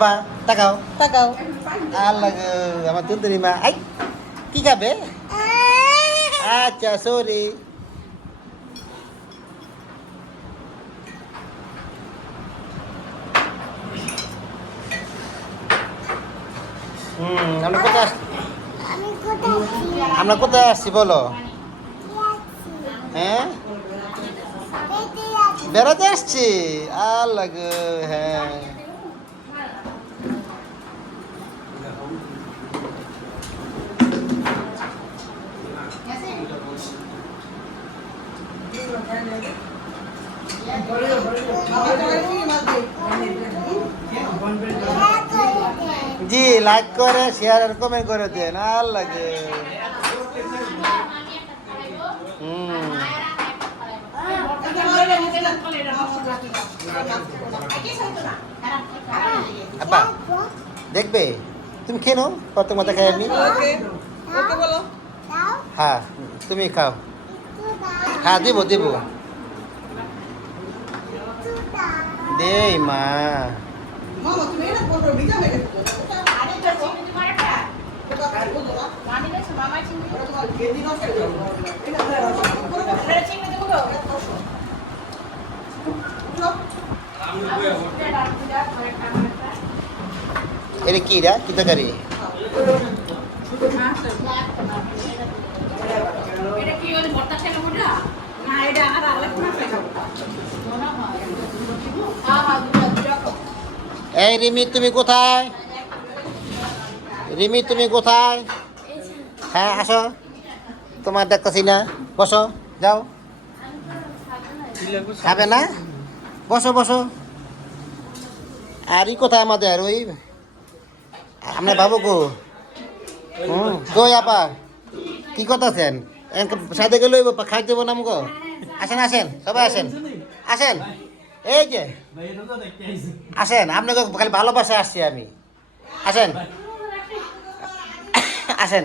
মা তাকাও তাকাও আল্লাহ গো, আমার তুলতুলি মা আই কি খাবে আচ্ছা সরি আমরা কোথায় আমরা কোথায় আসছি বলো হ্যাঁ বেড়াতে আসছি আল্লাহ গো, হ্যাঁ জি লাইক করে শেয়ার আর কমেন্ট করে দেন আল্লাহ গো। আব্বা দেখবে তুমি খেয়ে নাও কত মতো খাই আমি ওকে বলো হ্যাঁ তুমি খাও হ্যাঁ দিব দিব দেই মা মামা তুমি এটা বলছো ভিজা হয়ে গেছে এটা কি রা কি তরকারি এই রিমি তুমি কোথায় রিমি তুমি কোথায় হ্যাঁ আসো তোমার দেখতেছি না বসো যাও খাবে না বসো বসো আর ই কোথায় আমাদের ওই আমরা বাবু গো কই আপা কি করতেছেন সাথে গেলে খাই দেবো না গো আসেন আসেন সবাই আসেন আসেন এই যে আসেন আপনাকে খালি ভালোবাসা আসছি আমি আসেন আসেন